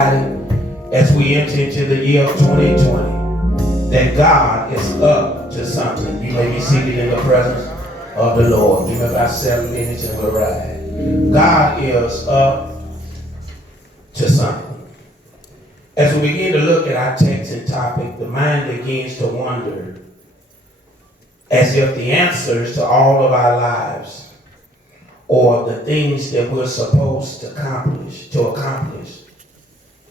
as we enter into the year of 2020 that God is up to something. You may be seated in the presence of the Lord. Give me about 7 minutes and we'll ride. God is up to something. As we begin to look at our text and topic, the mind begins to wonder as if the answers to all of our lives or the things that we're supposed to accomplish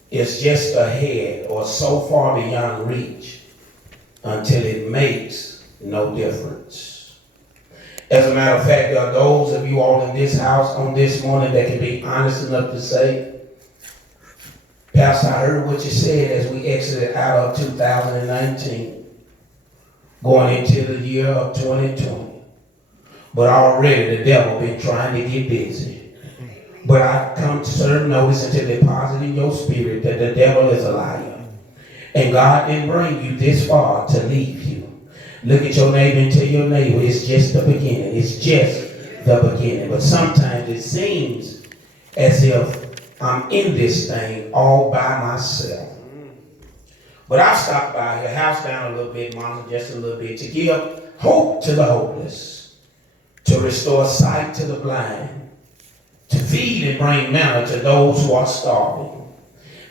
is just ahead or so far beyond reach until it makes no difference. As a matter of fact, there are those of you all in this house on this morning that can be honest enough to say, Pastor, I heard what you said as we exited out of 2019, going into the year of 2020. But already the devil been trying to get busy. But I come to serve notice and to deposit in your spirit that the devil is a liar. And God didn't bring you this far to leave you. Look at your neighbor and tell your neighbor it's just the beginning. It's just the beginning. But sometimes it seems as if I'm in this thing all by myself. But I stopped by here, house down a little bit, mama, just a little bit, to give hope to the hopeless, to restore sight to the blind, to feed and bring manna to those who are starving.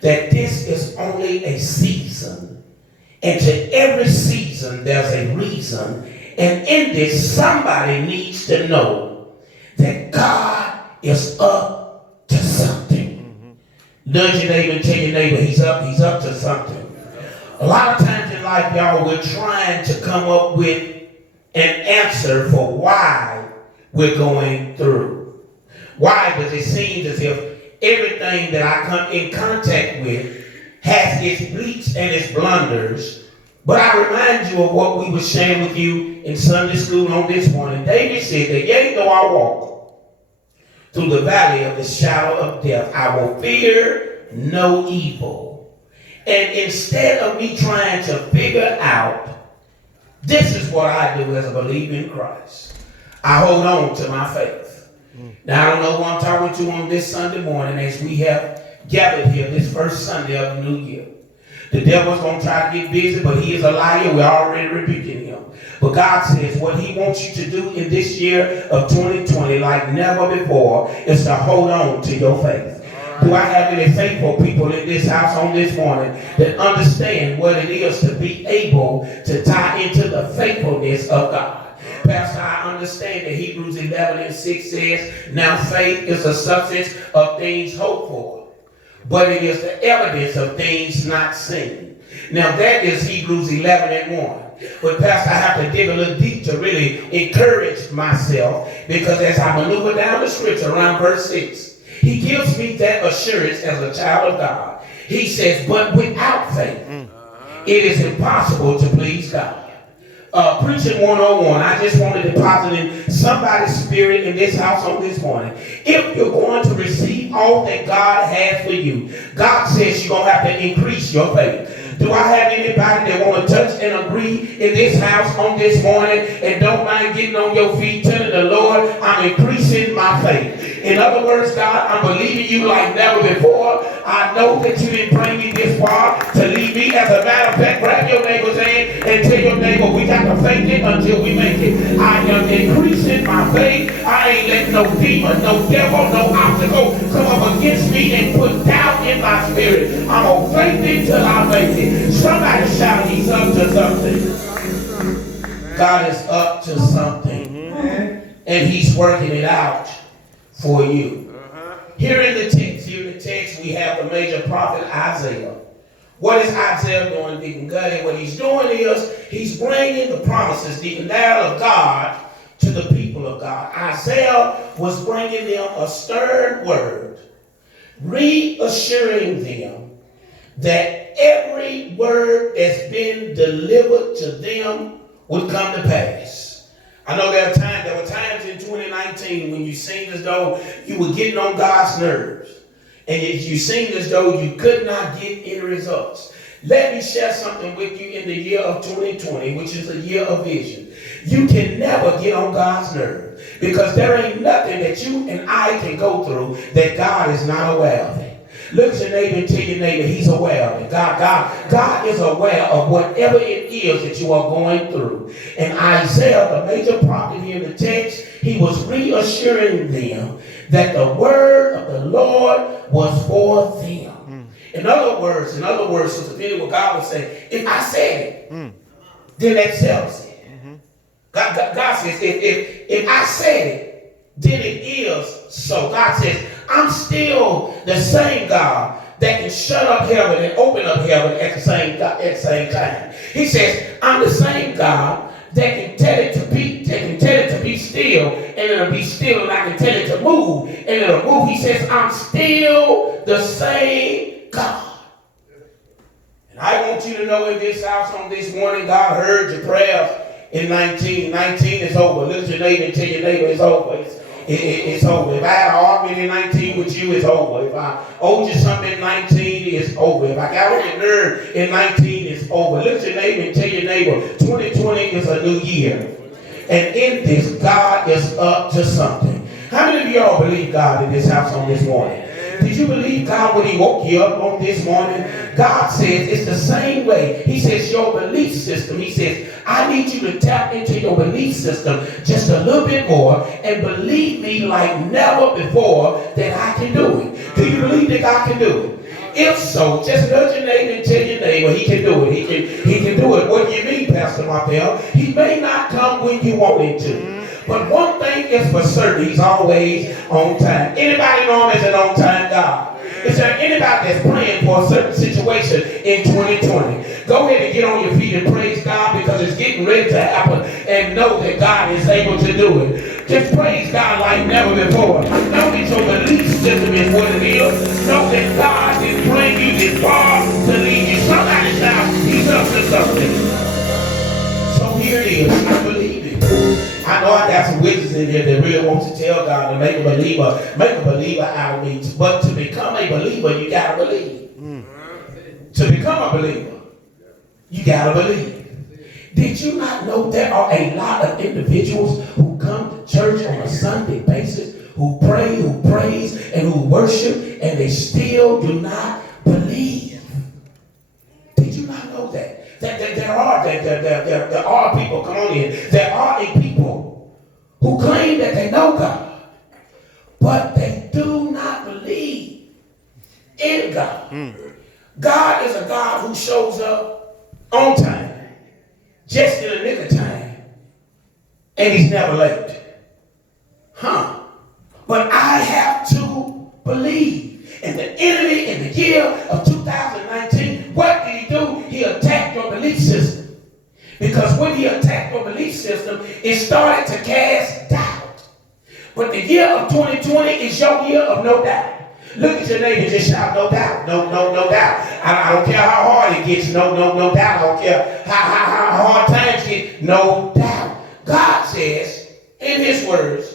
That this is only a season, and to every season there's a reason, and in this somebody needs to know that God is up to something. Nudge your neighbor and tell your neighbor he's up to something. A lot of times in life, y'all, we're trying to come up with an answer for why we're going through. Why? Because it seems as if everything that I come in contact with has its bleaks and its blunders. But I remind you of what we were sharing with you in Sunday school on this morning. David said that, yea, though I walk through the valley of the shadow of death, I will fear no evil. And instead of me trying to figure out, this is what I do as a believer in Christ. I hold on to my faith. Now, I don't know who I'm talking to on this Sunday morning as we have gathered here this first Sunday of the new year. The devil's going to try to get busy, but he is a liar. We're already rebuking him. But God says what he wants you to do in this year of 2020 like never before is to hold on to your faith. Do I have any faithful people in this house on this morning that understand what it is to be able to tie into the faithfulness of God? Pastor, I understand that Hebrews 11:6 says, now faith is the substance of things hoped for, but it is the evidence of things not seen. Now that is Hebrews 11:1. But Pastor, I have to dig a little deep to really encourage myself, because as I maneuver down the scripture around verse 6, he gives me that assurance as a child of God. He says, but without faith, it is impossible to please God. Preaching 101, I just want to deposit in somebody's spirit in this house on this morning. If you're going to receive all that God has for you, God says you're going to have to increase your faith. Do I have anybody that want to touch and agree in this house on this morning and don't mind getting on your feet telling the Lord, I'm increasing my faith? In other words, God, I'm believing you like never before. I know that you didn't bring me this far to leave me. As a matter of fact, grab your neighbor's hand and tell your neighbor, we got to fake it until we make it. I am increasing my faith. I ain't letting no demon, no devil, no obstacle come up against me and put doubt in my spirit. I'm going to faith it till I make it. Somebody shout, he's up to something. God is up to something. And he's working it out for you. Here in the text, we have the major prophet Isaiah. What is Isaiah doing, Deacon Gutty? What he's doing is he's bringing the promises, the denial of God, to the people of God. Isaiah was bringing them a stern word, reassuring them that every word that's been delivered to them would come to pass. I know there were times in 2019 when you seemed as though you were getting on God's nerves. And you seemed as though you could not get any results. Let me share something with you in the year of 2020, which is a year of vision. You can never get on God's nerves, because there ain't nothing that you and I can go through that God is not aware of it. Look at your neighbor and tell your neighbor he's aware of it. God is aware of whatever it is that you are going through. And Isaiah, the major prophet here in the text, he was reassuring them that the word of the Lord was for them. In other words, Sister Penny, what God was saying, if I said it, then that settles it. God says, if I said it, then it is so. God says, I'm still the same God that can shut up heaven and open up heaven at the same time. He says, I'm the same God that can tell it to be still, and it'll be still, and I can tell it to move, and it'll move. He says, I'm still the same God. And I want you to know in this house on this morning, God heard your prayers in 19. 19 is over. Look at your neighbor and tell your neighbor it's over. It's over. If I had an argument in 19 with you, it's over. If I owed you something in 19, it's over. If I got on your nerve in 19, it's over. Look at your neighbor and tell your neighbor 2020 is a new year. And in this, God is up to something. How many of y'all believe God in this house on this morning? Did you believe God when he woke you up on this morning? God says it's the same way. He says your belief system. He says, I need you to tap into your belief system just a little bit more and believe me like never before that I can do it. Do you believe that God can do it? If so, just nudge your neighbor and tell your neighbor he can do it. He can do it. What do you mean, Pastor Martel? He may not come when you want him to. But one thing is for certain, he's always on time. Anybody know him as an on-time God? Is there anybody that's praying for a certain situation in 2020? Go ahead and get on your feet and praise God because it's getting ready to happen, and know that God is able to do it. Just praise God like never before. Know that your belief system is what it is. Know that God is bring you this far to lead you. Somebody shout, he's up to something. So here it is. I believe it. I know I got some witnesses in here that really want to tell God to make a believer out of me. But to become a believer, you gotta believe. To become a believer, you gotta believe. Did you not know there are a lot of individuals who come to church on a Sunday basis, who pray, who praise, and who worship, and they still do not believe? Did you not know that? There are people, come on in, there are a people who claim that they know God, but they do not believe in God. God is a God who shows up on time, just in the nick of time, and he's never late. But I have to believe. And the enemy in the year of 2019, what did he do? He attacked your belief system. Because when he attacked your belief system, it started to cast doubt. But the year of 2020 is your year of no doubt. Look at your neighbor and just shout, no doubt, no doubt. I don't care how hard it gets, no doubt. I don't care how hard times get, no doubt. God says, in his words,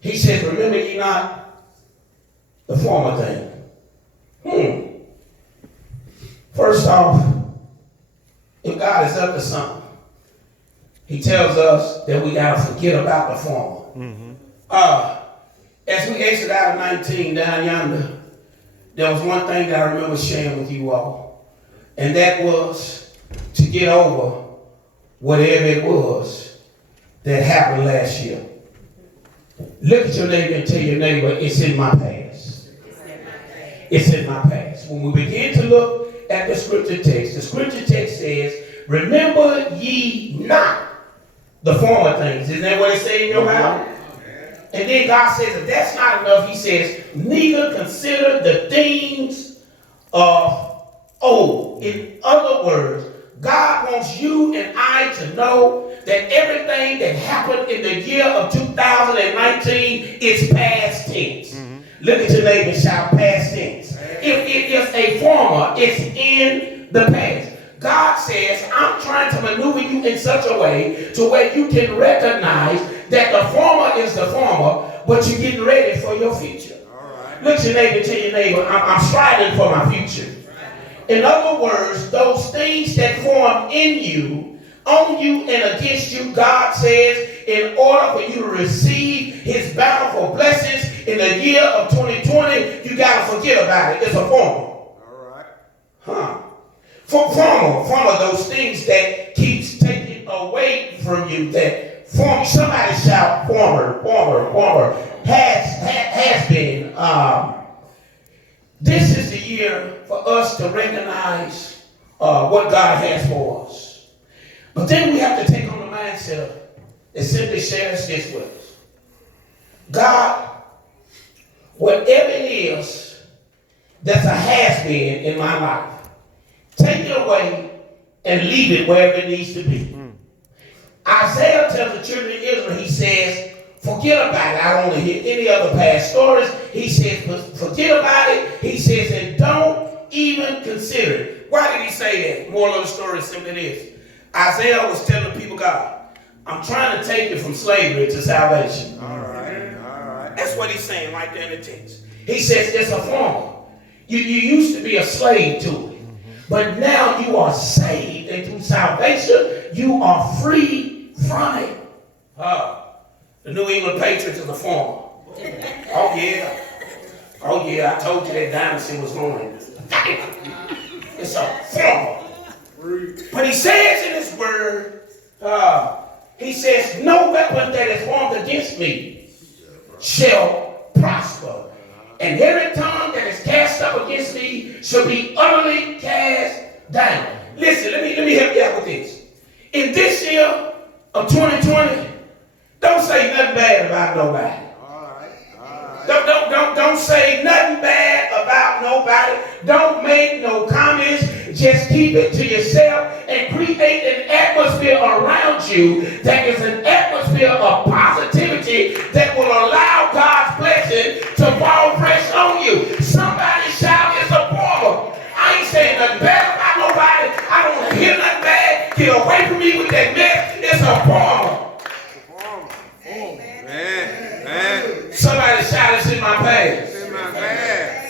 he says, remember ye not the former thing. First off, if God is up to something, he tells us that we got to forget about the former. As we exit out of 19 down yonder, there was one thing that I remember sharing with you all, and that was to get over whatever it was that happened last year. Look at your neighbor and tell your neighbor, it's in my past. It's in my past. When we begin to look at the scripture text says, remember ye not the former things. Isn't that what it says in your Bible? And then God says, if that's not enough, he says, neither consider the things of old. In other words, God wants you and I to know that everything that happened in the year of 2019 is past tense. Look at your neighbor and shout, past tense. If it is a former, it's in the past. God says, I'm trying to maneuver you in such a way to where you can recognize that the former is the former, but you're getting ready for your future. Look at your neighbor and tell your neighbor, I'm striving for my future. In other words, those things that form in you, on you and against you, God says, in order for you to receive his bountiful blessings in the year of 2020, you got to forget about it. It's a form. Former, those things that keeps taking away from you. That former, somebody shout former, has been. This is the year for us to recognize what God has for us. But then we have to take on the mindset that simply shares this with us. God, whatever it is that's a has-been in my life, take it away and leave it wherever it needs to be. Isaiah tells the children of Israel, he says, forget about it. I don't want to hear any other past stories. He says, forget about it. He says, and don't even consider it. Why did he say that? Moral of the story is simply this. Isaiah was telling the people, God, I'm trying to take you from slavery to salvation. All right. That's what he's saying right there in the text. He says, it's a form. You used to be a slave to it. But now you are saved, and through salvation, you are free from it. The New England Patriots is a former. Oh, yeah. Oh, yeah, I told you that dynasty was going. It's a former. But he says in his word, he says, no weapon that is formed against me shall prosper. And every tongue that is cast up against me shall be utterly cast down. Listen, let me help you out with this. In this year of 2020, don't say nothing bad about nobody. Don't say nothing bad about nobody. Don't make no comments. Just keep it to yourself and create an atmosphere around you that is an atmosphere of positivity that will allow God's blessing to fall fresh on you. Somebody shout, it's a portal. I ain't saying nothing bad about nobody. I don't want to hear nothing bad. Get away from me with that mess. It's a portal. Somebody shout, it's in my past.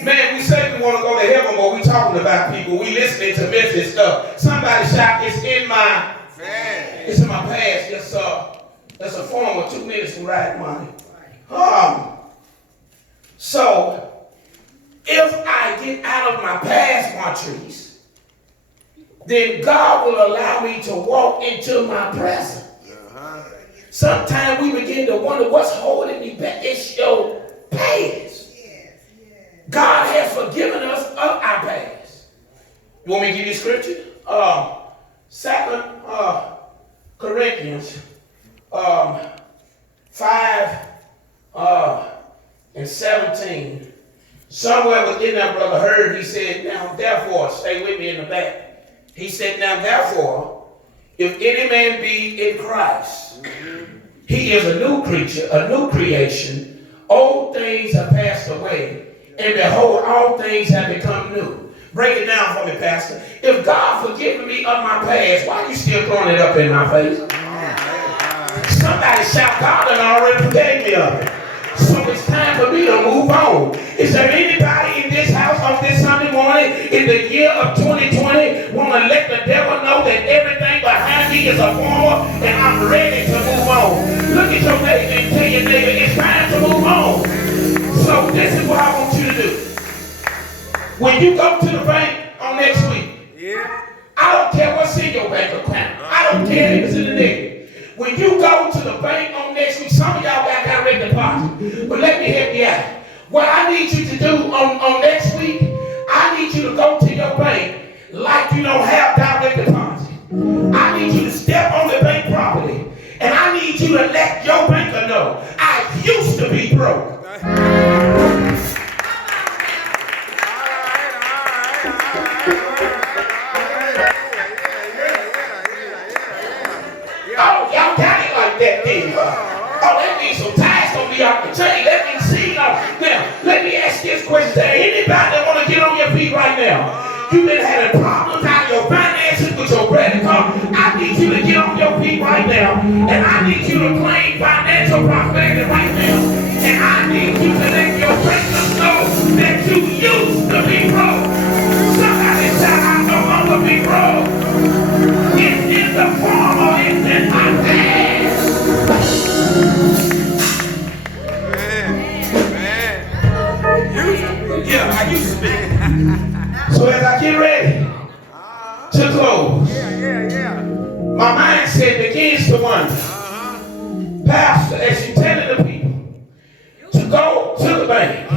Man, we say we want to go to heaven, but we talking about people. We listening to messy stuff. Somebody shout, it's in my past. It's in my past. Yes, sir. That's a form of 2 minutes to ride money. So, if I get out of my past, Montrese, then God will allow me to walk into my present. Sometimes we begin to wonder what's holding me back. It's your past. God has forgiven us of our past. You want me to give you scripture? 2 Corinthians 5 and 17. Somewhere within that brother heard, he said, now therefore, stay with me in the back. He said, now therefore, if any man be in Christ, he is a new creature, a new creation. Old things have passed away, and behold, all things have become new. Break it down for me, Pastor. If God forgiven me of my past, why are you still throwing it up in my face? Somebody shout, God done already forgave me of it. So it's time for me to move on. Is there anybody in this house on this Sunday morning in the year of 2020 want to let the devil know that everything behind me is a former and I'm ready to move on? Look at your neighbor and tell your neighbor it's time to move on. So this is what I want you to do. When you go to the bank on next week, I don't care what's in your bank account. I don't care if it's in the negative. When you go to the bank on next week, some of y'all got direct deposit, but let me help you out. What I need you to do on next week, I need you to go to your bank like you don't have direct deposit. I need you to step on the bank property, and I need you to let your banker know, I used to be broke. Oh, y'all got it like that then. Oh, that means some ties gonna be off the chain. That means see now. Now, let me ask this question. Is there anybody that want to get on your feet right now? You've been having problems out of your finances with your credit card. I need you to get on your feet right now. And I need you to claim financial prosperity right now. And I need you to let your friends know that you used to be broke. Somebody said, I no longer be broke. It's in the form or it's in my past. Yeah, I used to be. So as I get ready, to close. My mindset begins to wonder. Pastor, as you telling the people to go to the bank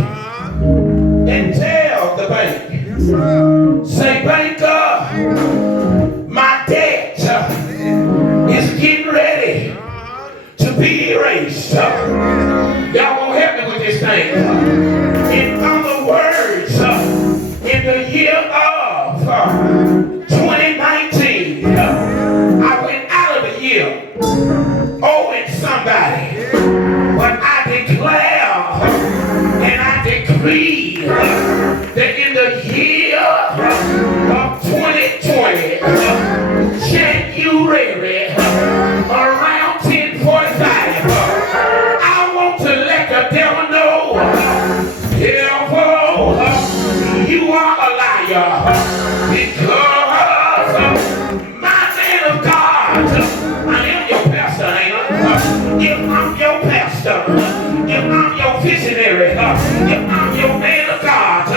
and tell the bank, say, banker, my debt is getting ready to be erased. Y'all won't help me with this thing. In other words, in the year of 2019, I went out of the year owing somebody, but I declare and I decree that in the year of 2020, January, around 10:45, I want to let the devil know, devil, you are a liar, because my man of God, I am your pastor, ain't I? If I'm your pastor, if I'm your visionary, if I'm your man of God,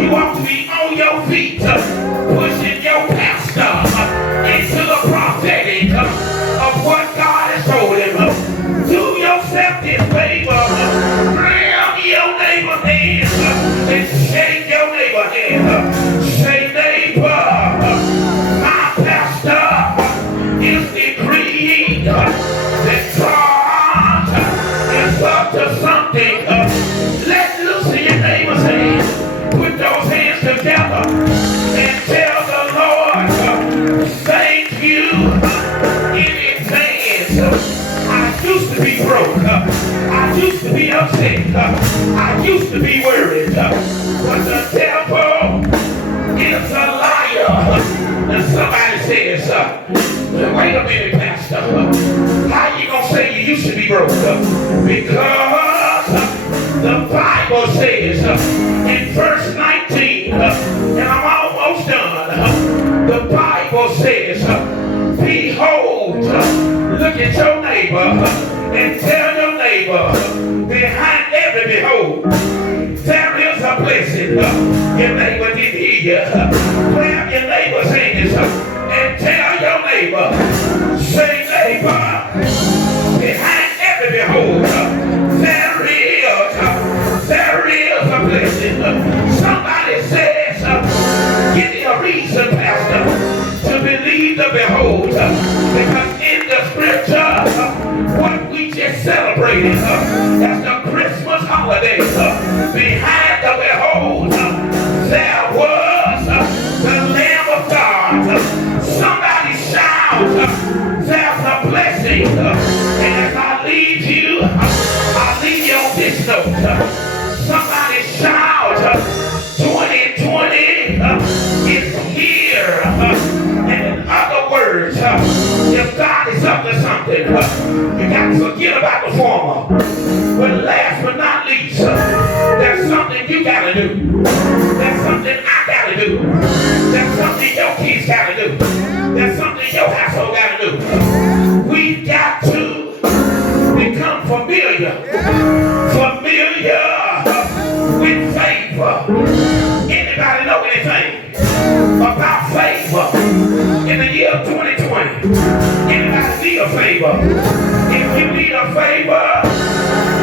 you ought to be on your feet, pushing your pastor into the prophetic of what God has told him. Do yourself this favor, grab your neighbor's hand and shake your neighbor's hand. Say, neighbor, my pastor is decreeing that God is up to something. Let loose in your neighbor's hand. Put those hands together and tell the Lord, thank you in advance. I used to be broke. I used to be upset. I used to be worried. But the devil is a liar. And somebody says, wait a minute, Pastor. How you going to say you used to be broke? Because the Bible says in verse 19, and I'm almost done, the Bible says, behold, look at your neighbor and tell your neighbor, behind every behold, there is a blessing. Your neighbor didn't hear you. Grab your neighbor's hands and tell your neighbor, say, neighbor, behind every behold, there is a blessing. Somebody says, give me a reason, Pastor, to believe the behold, because in the scripture, what we just celebrated, that's the Christmas holiday, behind the behold, there was the Lamb of God. Somebody shout, there's a blessing. And as I leave you, I'll leave you on this note. Somebody shout, 2020 is here. And in other words, if God is up to something, you got to forget about the former. But last but not least, there's something you got to do. There's something I got to do. There's something your kids got to do. There's something your household got to do. We've got to become familiar with favor. Anybody know anything about favor in the year of 2020? Anybody need a favor? If you need a favor,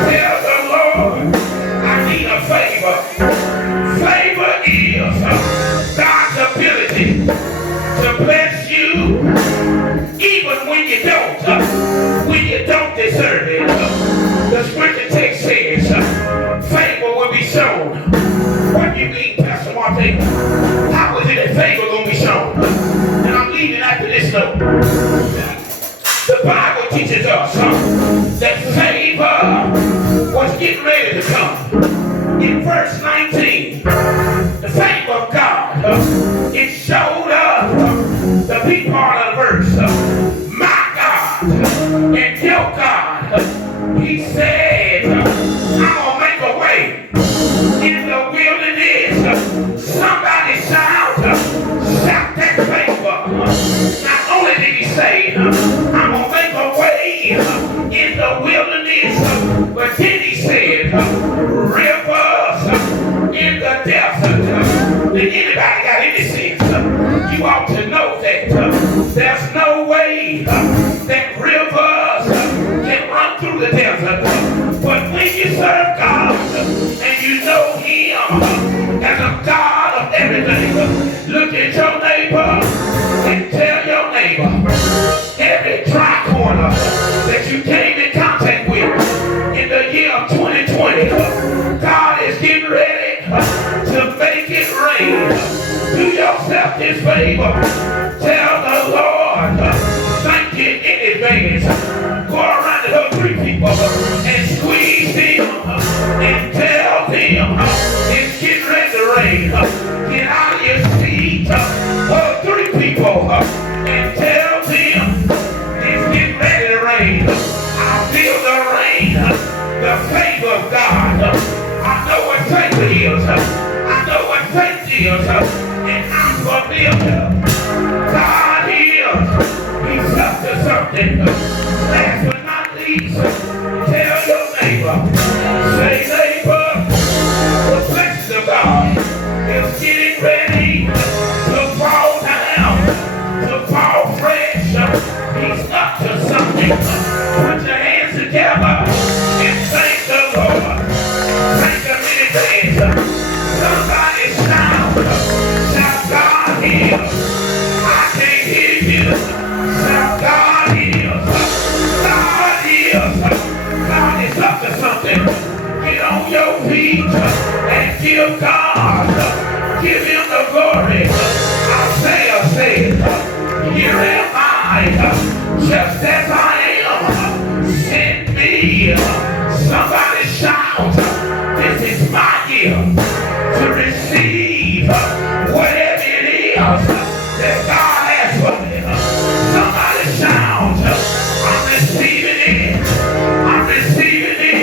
tell the Lord, I need a favor. Favor is God's ability to bless you even when you don't deserve it. The scripture text says, favor will be shown. What do you mean, Pastor Martin? How is it that favor going to be shown? And I'm leaving after this note. The Bible teaches us that favor was getting ready to come. In verse 19, the favor of God, it showed up. The B part of the verse, my God and your God, he said, I'm going to make a way in the wilderness. Somebody shout that favor. Not only did he say, I'm going to make a way in the wilderness, but then he said, rivers in the desert. Did anybody got any sense? You ought to know And tell your neighbor, every dry corner that you came in contact with in the year of 2020, God is getting ready to make it rain. Do yourself this favor. Tell the Lord, thank you in advance. Go around to those 3 people and squeeze them and tell them it's getting ready to rain. Get out of your seat. 3 people and tell them it's getting ready to rain. I feel the rain, the favor of God. I know what favor is. I know what faith is. And I'm familiar. God is. He's up to something. Last but not least, tell your neighbor. Say, neighbor, the blessings of God is getting ready to fall down, to fall fresh. He's up to something. Put your hands together and thank the Lord. Thank Him in advance. Somebody shout, God is. I can't hear you. Shout, God is. God is. God is up to something. Get on your feet and give God. Give Him the glory. Isaiah said, here am I, just as I am. Send me. Somebody shout, this is my gift to receive whatever it is that God has for me. Somebody shout, I'm receiving it. I'm receiving it.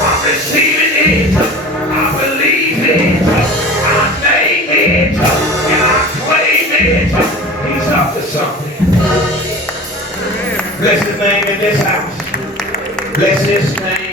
I'm receiving it. I believe it. I name it. And I claim it. He's up to something. Bless His name in this house. Bless His name.